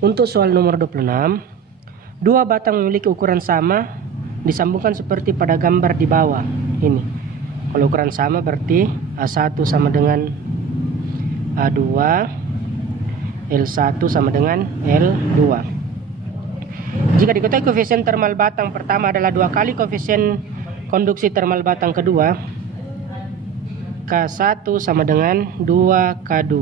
Untuk soal nomor 26, dua batang memiliki ukuran sama disambungkan seperti pada gambar di bawah ini. Kalau ukuran sama berarti A1 sama dengan A2, L1 sama dengan L2. Jika diketahui koefisien termal batang pertama adalah 2 kali koefisien konduksi termal batang kedua, K1 sama dengan 2K2.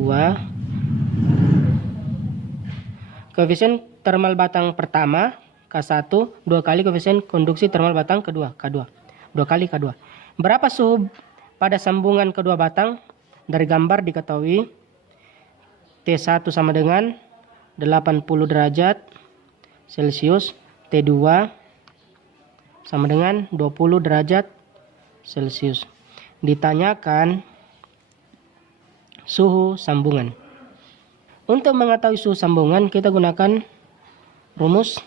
Koefisien termal batang pertama K1 2 kali koefisien konduksi termal batang kedua K2. 2 kali K2. Berapa suhu pada sambungan kedua batang? Dari gambar diketahui T1 sama dengan 80 derajat Celcius, T2 sama dengan 20 derajat Celcius. Ditanyakan suhu sambungan. Untuk mengetahui suhu sambungan kita gunakan rumus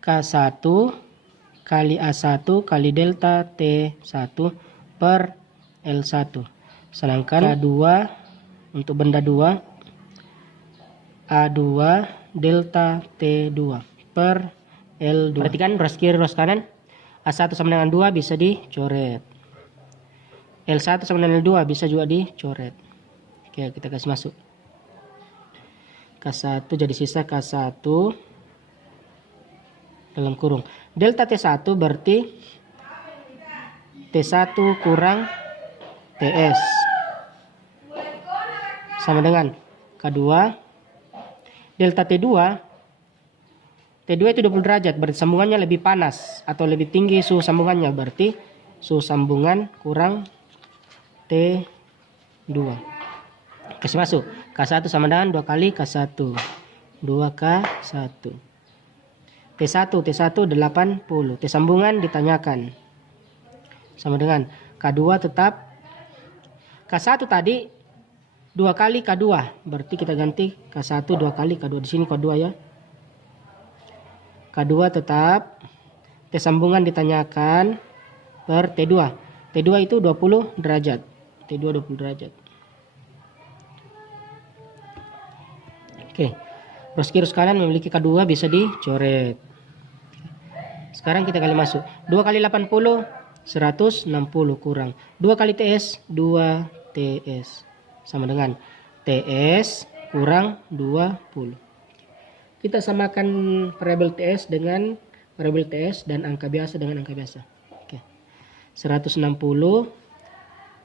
K1 kali A1 kali delta T1 per L1. Sedangkan K2 untuk benda 2 A2 delta T2 per L2. Perhatikan ruas kiri ruas kanan. A1 sama dengan 2 bisa dicoret. L1 sama dengan L2 bisa juga dicoret. Oke, kita kasih masuk. K1 jadi sisa K1 dalam kurung. Delta T1 berarti T1 kurang TS sama dengan K2. Delta T2 itu 20 derajat, berarti sambungannya lebih panas atau lebih tinggi suhu sambungannya, berarti suhu sambungan kurang T2. Kasih masuk. K1 sama dengan 2 kali K1. 2K1. T1 80. T sambungan ditanyakan. Sama dengan K2 tetap. K1 tadi 2 kali K2. Berarti kita ganti K1 2 kali K2. Di sini K2 ya. K2 tetap. T sambungan ditanyakan per T2. T2 itu 20 derajat. T2 20 derajat. Oke. Ruas kiri ruas kanan memiliki K2 bisa dicoret. Sekarang kita kali masuk. 2 kali 80 160 kurang 2 kali TS 2 TS sama dengan TS kurang 20. Kita samakan variabel TS dengan variabel TS dan angka biasa dengan angka biasa. Oke. 160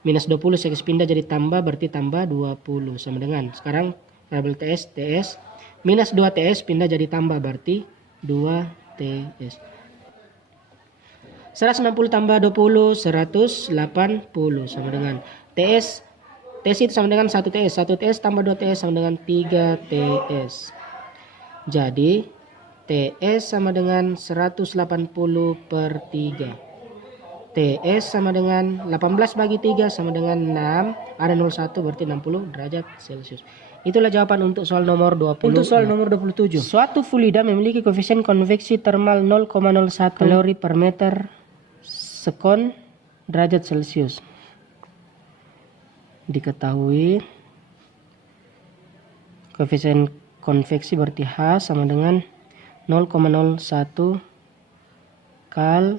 minus 20 saya pindah jadi tambah, berarti tambah 20 sama dengan sekarang variabel TS minus 2TS pindah jadi tambah, berarti 2TS. 160 tambah 20 180 sama dengan TS itu sama dengan 1TS. 1TS tambah 2TS sama dengan 3TS. Jadi TS sama dengan 180 per 3. TS sama dengan 18 bagi 3 sama dengan 6. Ada 01 berarti 60 derajat Celcius. Itulah jawaban untuk soal nomor 20. Untuk soal nomor 27. Suatu fluida memiliki koefisien konveksi termal 0,01 kalori per meter sekon derajat Celcius. Diketahui koefisien konveksi berarti H sama dengan 0,01 kal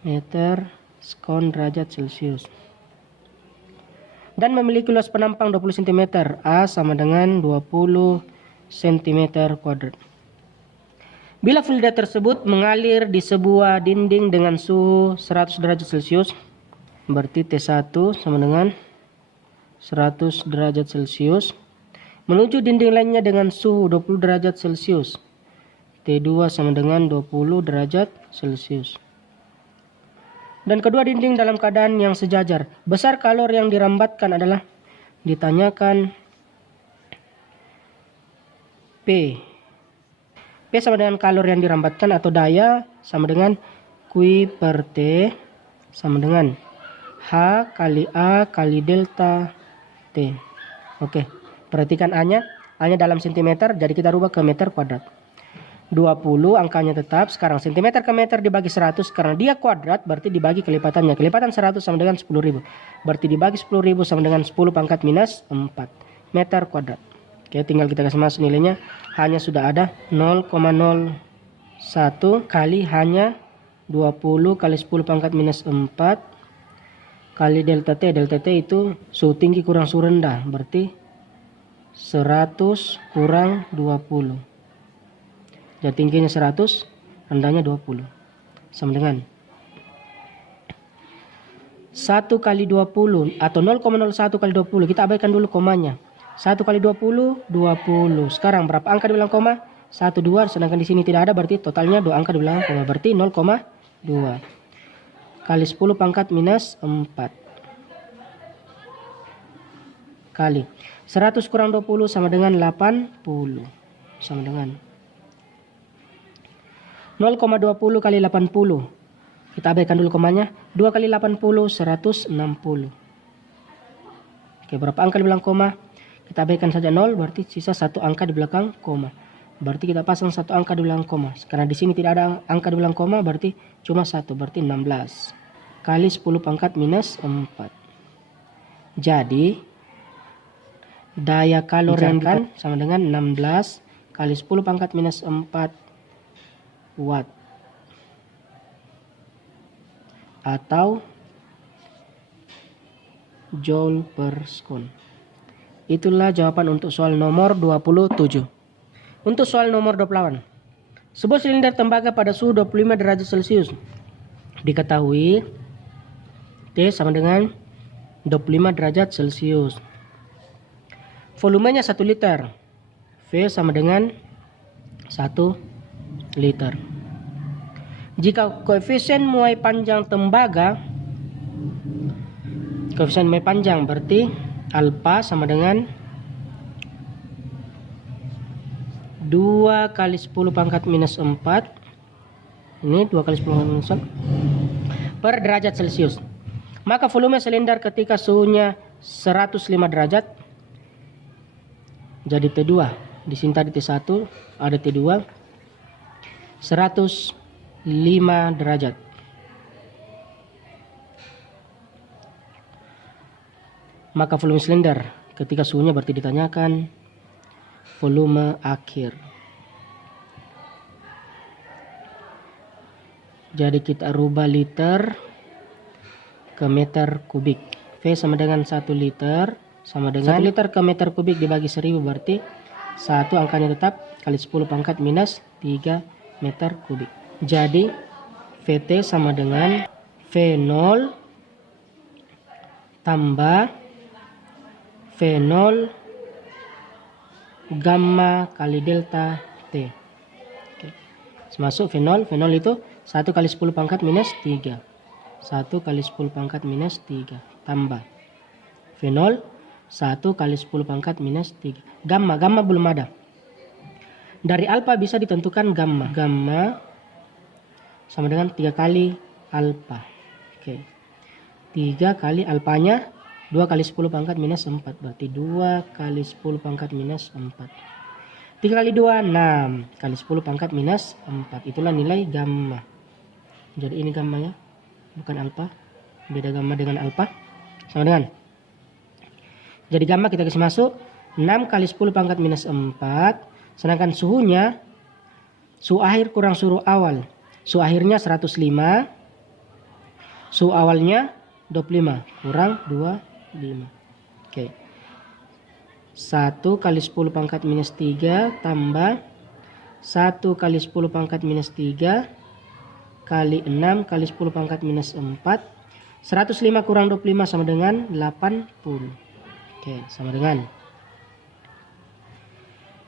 meter sekon derajat Celcius. Dan memiliki luas penampang 20 cm. A sama dengan 20 cm kuadrat. Bila fluida tersebut mengalir di sebuah dinding dengan suhu 100 derajat Celcius, berarti T1 sama dengan 100 derajat Celcius, menuju dinding lainnya dengan suhu 20 derajat Celcius. T2 sama dengan 20 derajat Celcius. Dan kedua dinding dalam keadaan yang sejajar. Besar kalor yang dirambatkan adalah ditanyakan P. P sama dengan kalor yang dirambatkan atau daya sama dengan Q per T sama dengan H kali A kali delta T. Oke, perhatikan A-nya. A-nya dalam cm, jadi kita rubah ke meter kuadrat. 20 angkanya tetap. Sekarang cm ke meter dibagi 100. Karena dia kuadrat berarti dibagi kelipatannya. Kelipatan 100 sama dengan 10.000. Berarti dibagi 10.000 sama dengan 10 pangkat minus 4 meter kuadrat. Oke, tinggal kita kasih masuk nilainya. Hanya sudah ada 0,01 kali hanya 20 kali 10 pangkat minus 4 kali delta T. Delta T itu suhu tinggi kurang suhu rendah. Berarti 100 kurang 20. Jadi tingginya 100, rendahnya 20. Sama dengan 1 kali 20 atau 0,01 kali 20. Kita abaikan dulu komanya. 1 kali 20, 20. Sekarang berapa angka di belakang koma? 1, 2. Sedangkan di sini tidak ada, berarti totalnya 2 angka di belakang koma. Berarti 0,2. Kali 10 pangkat minus 4. Kali 100 kurang 20 sama dengan 80. Sama dengan 0,20 kali 80. Kita abaikan dulu komanya. 2 kali 80, 160. Oke, berapa angka di belakang koma? Kita abaikan saja 0, berarti sisa 1 angka di belakang koma. Berarti kita pasang 1 angka di belakang koma. Karena di sini tidak ada angka di belakang koma, berarti cuma 1, berarti 16. Kali 10 pangkat minus 4. Jadi, daya kalori yang kan sama dengan 16 kali 10 pangkat minus 4 watt. Atau joule per sekon. Itulah jawaban untuk soal nomor 27. Untuk soal nomor 28. Sebuah silinder tembaga pada suhu 25 derajat Celcius. Diketahui T sama dengan 25 derajat Celcius. Volumenya 1 liter. V sama dengan 1 liter. Jika koefisien muai panjang tembaga, koefisien muai panjang berarti alfa sama dengan 2 kali 10 pangkat minus 4. Ini 2 kali 10 pangkat minus 4 per derajat Celcius. Maka volume silinder ketika suhunya 105 derajat. Jadi T2. Di sini tadi T1, ada T2. 105 derajat. Maka volume silinder ketika suhunya berarti ditanyakan volume akhir. Jadi kita rubah liter ke meter kubik. V sama dengan 1 liter sama dengan 1 liter ke meter kubik dibagi 1000 berarti 1 angkanya tetap kali 10 pangkat minus 3 meter kubik. Jadi VT sama dengan V0 tambah V0 gamma kali delta T. Oke. Masuk V0 itu 1 kali 10 pangkat minus 3. 1 kali 10 pangkat minus 3 tambah V0 1 kali 10 pangkat minus 3. Gamma belum ada. Dari alfa bisa ditentukan gamma. Gamma sama dengan 3 kali alfa. Oke. 3 kali alfanya 2 kali 10 pangkat minus 4. Berarti 2 kali 10 pangkat minus 4. 3 kali 2, 6. Kali 10 pangkat minus 4. Itulah nilai gamma. Jadi ini gammanya. Bukan alfa. Beda gamma dengan alfa. Sama dengan. Jadi gamma kita kasih masuk. 6 kali 10 pangkat minus 4. Sedangkan suhunya. Suhu akhir kurang suhu awal. Suhu akhirnya 105. Suhu awalnya 25. Kurang 25. Oke. 1 kali 10 pangkat minus 3 tambah 1 kali 10 pangkat minus 3 kali 6 kali 10 pangkat minus 4. 105 kurang 25 sama dengan 80. Oke, sama dengan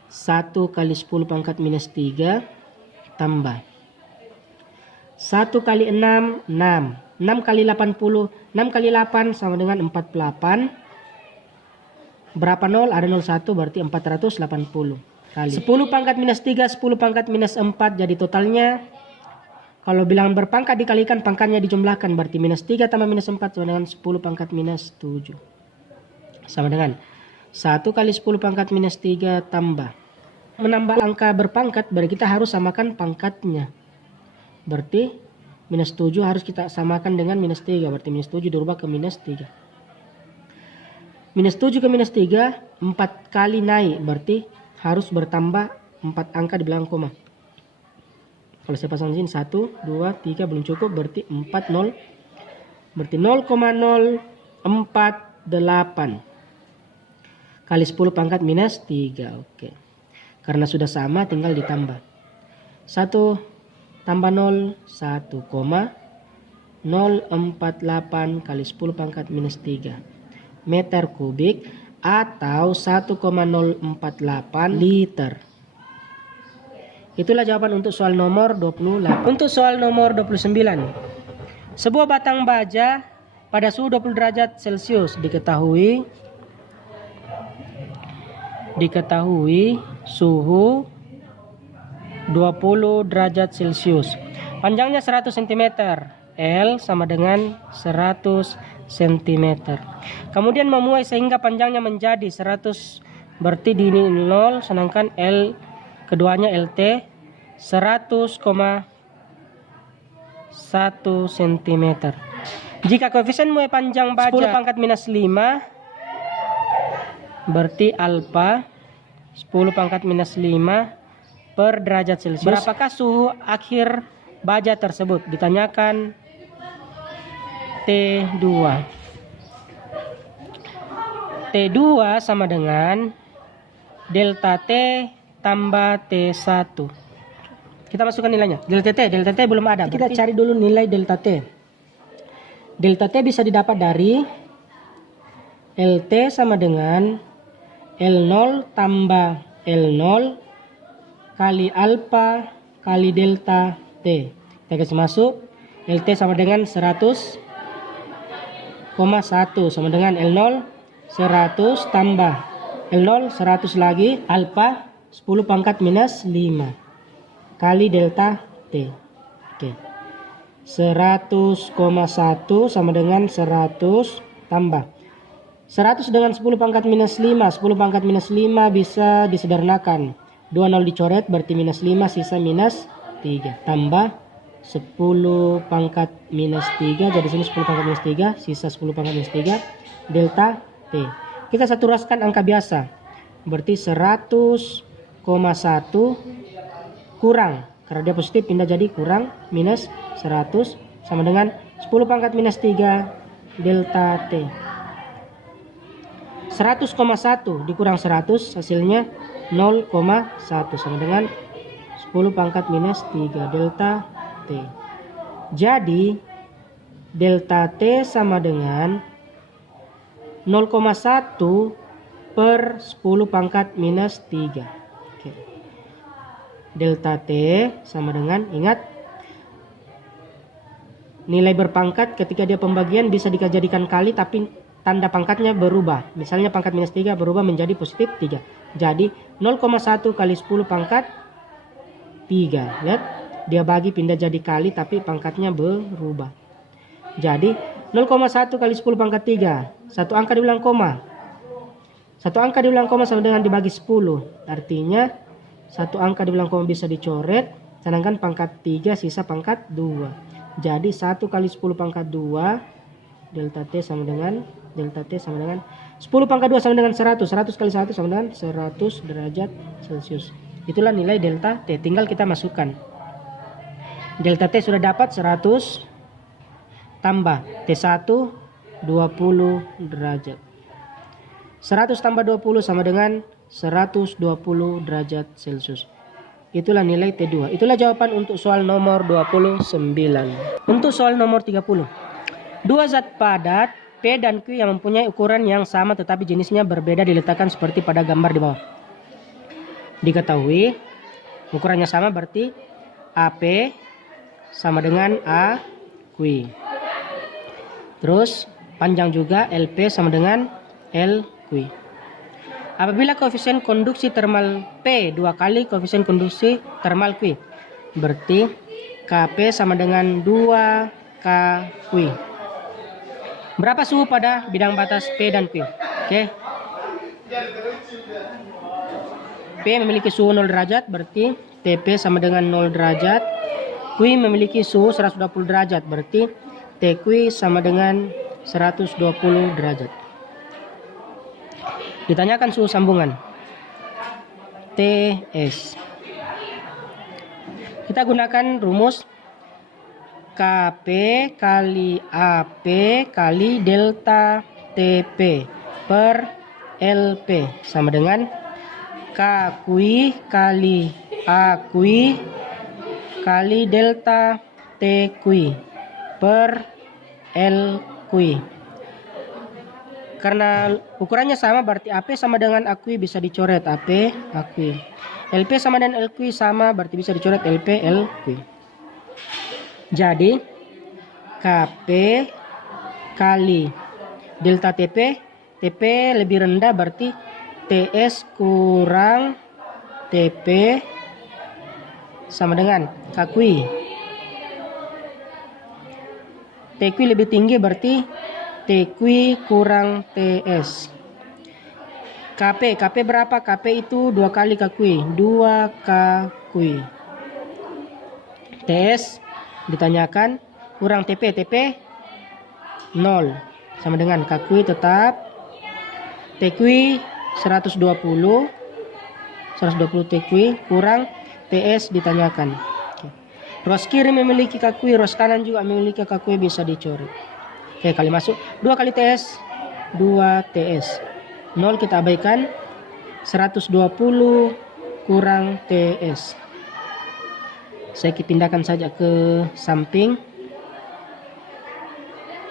1 kali 10 pangkat minus 3 tambah 1 kali 6, 6. 6 kali 80, 6 kali 8 sama dengan 48. Berapa 0? Ada 01 berarti 480 kali. 10 pangkat minus 3, 10 pangkat minus 4. Jadi totalnya, kalau bilangan berpangkat dikalikan, pangkatnya dijumlahkan. Berarti minus 3 tambah minus 4 sama dengan 10 pangkat minus 7. Sama dengan 1 kali 10 pangkat minus 3 tambah. Menambah angka berpangkat, berarti kita harus samakan pangkatnya. Berarti minus 7 harus kita samakan dengan minus 3. Berarti minus 7 dirubah ke minus 3. Minus 7 ke minus 3, 4 kali naik. Berarti harus bertambah 4 angka di belakang koma. Kalau saya pasang di sini 1, 2, 3 belum cukup. Berarti 4, 0. Berarti 0,048 kali 10 pangkat minus 3. Oke. Karena sudah sama tinggal ditambah. 1 tambah 0, 1,048 kali 10 pangkat minus 3 meter kubik atau 1,048 liter. Itulah jawaban untuk soal nomor 28. Untuk soal nomor 29. Sebuah batang baja pada suhu 20 derajat Celcius diketahui suhu 20 derajat Celcius. Panjangnya 100 cm. L sama dengan 100 cm. Kemudian memuai sehingga panjangnya menjadi 100. Berarti di ini 0, sedangkan L keduanya LT 100,1 cm. Jika koefisien muai panjang baja 10 pangkat minus 5, berarti alfa 10 pangkat minus 5 per derajat Celcius. Berapakah suhu akhir baja tersebut? Ditanyakan T2. T2 sama dengan delta T tambah T1. Kita masukkan nilainya. Delta T belum ada. Kita cari dulu nilai delta T. Delta T bisa didapat dari LT sama dengan L0 tambah L0 kali alfa kali delta T. Kita kasih masuk. LT sama dengan 100,1 sama dengan L0 100 tambah L0 100 lagi alfa 10 pangkat minus 5 kali delta T. Oke. 100,1 sama dengan 100 tambah 100 dengan 10 pangkat minus 5. 10 pangkat minus 5 bisa disederhanakan. 2 0 dicoret berarti minus 5, sisa minus 3. Tambah 10 pangkat minus 3. Jadi sini 10 pangkat minus 3, sisa 10 pangkat minus 3. Delta T. Kita saturasikan angka biasa. Berarti 100,1 kurang. Karena dia positif pindah jadi kurang minus 100 sama dengan 10 pangkat minus 3 delta T. 100,1 dikurang 100 hasilnya 0,1 sama dengan 10 pangkat minus 3 delta T. Jadi delta T sama dengan 0,1 per 10 pangkat minus 3. Oke. Delta T sama dengan, ingat, nilai berpangkat ketika dia pembagian bisa dijadikan kali tapi tanda pangkatnya berubah. Misalnya pangkat minus 3 berubah menjadi positif 3. Jadi 0,1 kali 10 pangkat 3. Lihat, dia bagi pindah jadi kali tapi pangkatnya berubah. Jadi 0,1 kali 10 pangkat 3. Satu angka di belakang koma. Satu angka di belakang koma sama dengan dibagi 10. Artinya satu angka di belakang koma bisa dicoret. Sedangkan pangkat 3 sisa pangkat 2. Jadi 1 kali 10 pangkat 2 delta T sama dengan 10 pangkat 2 sama dengan 100. 100 kali 1 sama dengan 100 derajat Celcius. Itulah nilai delta T. Tinggal kita masukkan. Delta T sudah dapat 100 tambah T1 20 derajat. 100 tambah 20 sama dengan 120 derajat Celcius. Itulah nilai T2. Itulah jawaban untuk soal nomor 29. Untuk soal nomor 30. Dua zat padat P dan Q yang mempunyai ukuran yang sama tetapi jenisnya berbeda diletakkan seperti pada gambar di bawah. Diketahui ukurannya sama berarti AP sama dengan AQ. Terus panjang juga LP sama dengan LQ. Apabila koefisien konduksi termal P 2 kali koefisien konduksi termal Q, berarti KP sama dengan 2KQ. Berapa suhu pada bidang batas P dan Q? Oke. P memiliki suhu 0 derajat, berarti TP sama dengan 0 derajat. Q memiliki suhu 120 derajat, berarti TQ sama dengan 120 derajat. Ditanyakan suhu sambungan TS. Kita gunakan rumus KP kali AP kali delta TP per LP sama dengan KQ kali AQ kali delta TQ per LQ. Karena ukurannya sama berarti AP sama dengan AQ bisa dicoret AP AQ. LP sama dengan LQ sama berarti bisa dicoret LP LQ. Jadi KP kali delta TP, TP lebih rendah berarti TS kurang TP sama dengan KQ. TQ lebih tinggi berarti TQ kurang TS. KP berapa? KP itu 2 kali KQ, 2 KQ. TS ditanyakan kurang TP 0 sama dengan KQ tetap TQ 120 TQ kurang TS ditanyakan. Oke. Ruas kiri memiliki KQ, ruas kanan juga memiliki KQ, bisa dicoret. Oke, kali masuk 2 kali TS 2 TS 0 kita abaikan, 120 kurang TS. Saya pindahkan saja ke samping.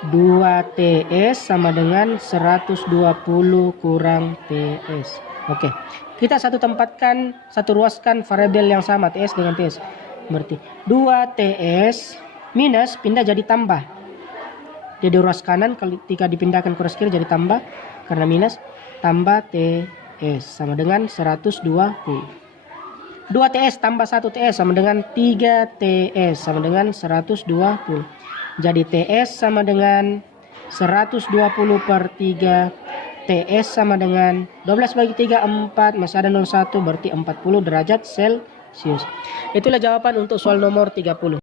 2 TS sama dengan 120 kurang TS. Oke. Kita satu ruaskan variabel yang sama TS dengan TS. Berarti 2 TS minus pindah jadi tambah. Jadi ruas kanan ketika dipindahkan ke ruas kiri jadi tambah karena minus, tambah TS sama dengan 120. 2 TS tambah 1 TS sama dengan 3 TS sama dengan 120. Jadi TS sama dengan 120 per 3. TS sama dengan 12 bagi 3 4, masih ada 01 berarti 40 derajat Celcius. Itulah jawaban untuk soal nomor 30.